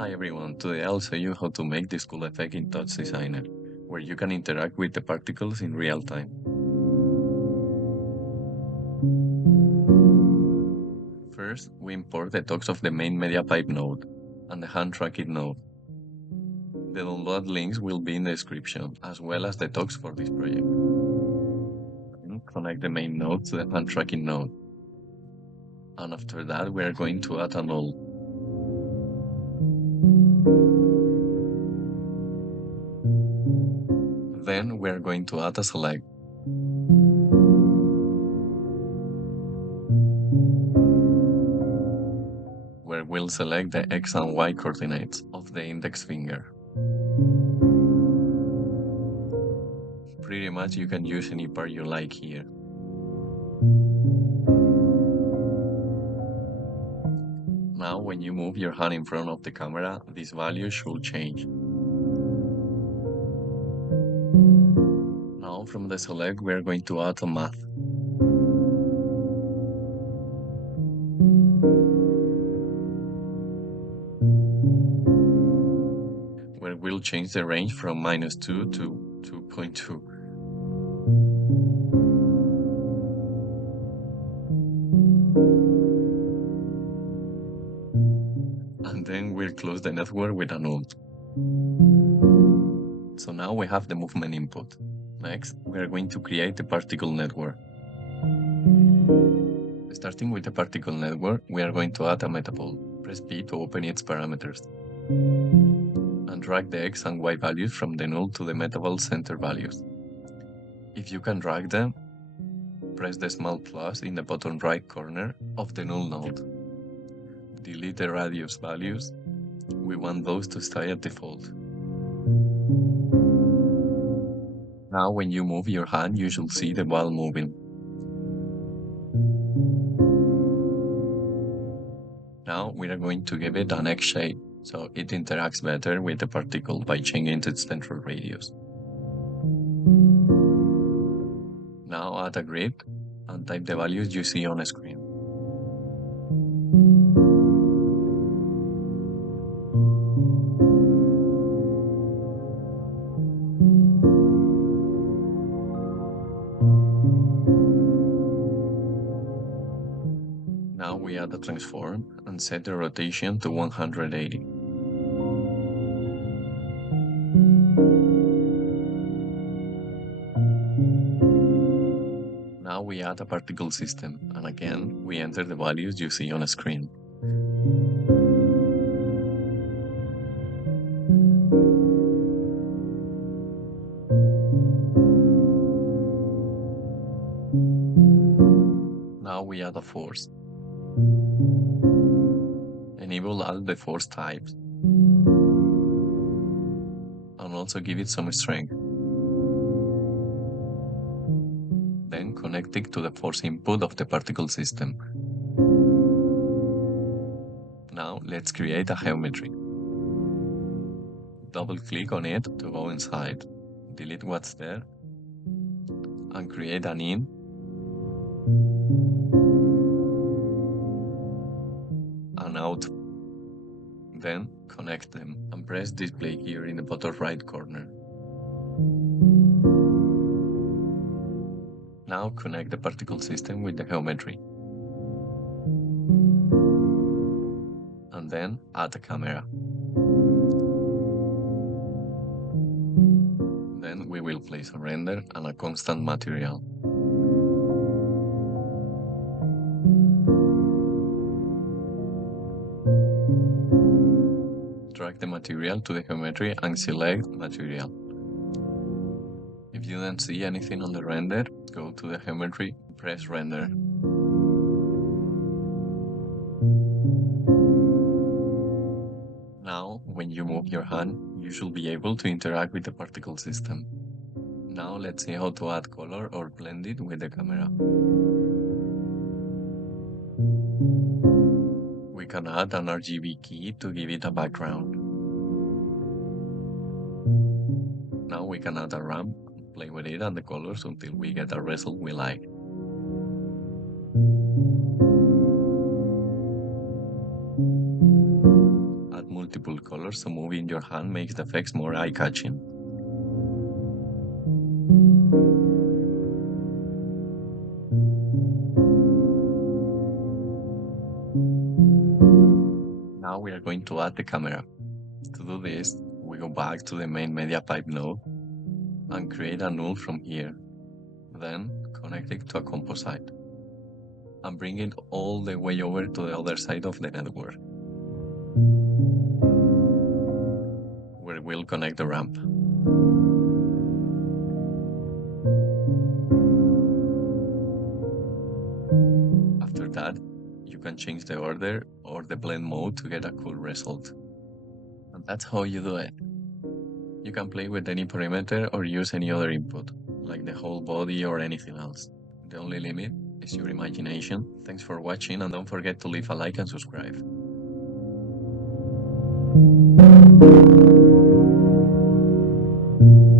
Hi everyone, today I'll show you how to make this cool effect in TouchDesigner, where you can interact with the particles in real time. First, we import the talks of the main media pipe node and the hand track it node. The download links will be in the description, as well as the talks for this project. Then connect the main node to the hand tracking node. And after that, we are going to add a null. Then we are going to add a select. Where we'll select the X and Y coordinates of the index finger. Pretty much you can use any part you like here. Now when you move your hand in front of the camera, this value should change. Now from the select we are going to add a math. Where we'll change the range from -2 to 2.2. And then we'll close the network with a null. So now we have the movement input. Next, we are going to create the particle network. Starting with the particle network, we are going to add a Metaball. Press P to open its parameters. And drag the X and Y values from the null to the Metaball center values. If you can drag them, press the small plus in the bottom right corner of the null node. Delete the radius values. We want those to stay at default. Now when you move your hand, you should see the ball moving. Now we are going to give it an X shape, so it interacts better with the particle by changing its central radius. Now add a grid and type the values you see on screen. Now we add a transform and set the rotation to 180. Now we add a particle system, and again we enter the values you see on screen. Now we add a force. Enable all the force types. And also give it some strength. Then connect it to the force input of the particle system. Now let's create a geometry. Double-click on it to go inside. Delete what's there. And create an in. And out. Then connect them and press display here in the bottom right corner. Now connect the particle system with the geometry. And then add a camera. Then we will place a render and a constant material. Drag the material to the geometry and select material. If you don't see anything on the render, go to the geometry, press render. Now, when you move your hand, you should be able to interact with the particle system. Now let's see how to add color or blend it with the camera. We can add an RGB key to give it a background. Now we can add a ramp, play with it and the colors until we get a result we like. Add multiple multiple colors, so moving your hand makes the effects more eye-catching. Now we are going to add the camera. To do this, we go back to the main media pipe node and create a null from here. Then connect it to a composite and bring it all the way over to the other side of the network, where we'll connect the ramp. After that, you can change the order or the blend mode to get a cool result. And that's how you do it. You can play with any perimeter or use any other input, like the whole body or anything else. The only limit is your imagination. Thanks for watching, and don't forget to leave a like and subscribe.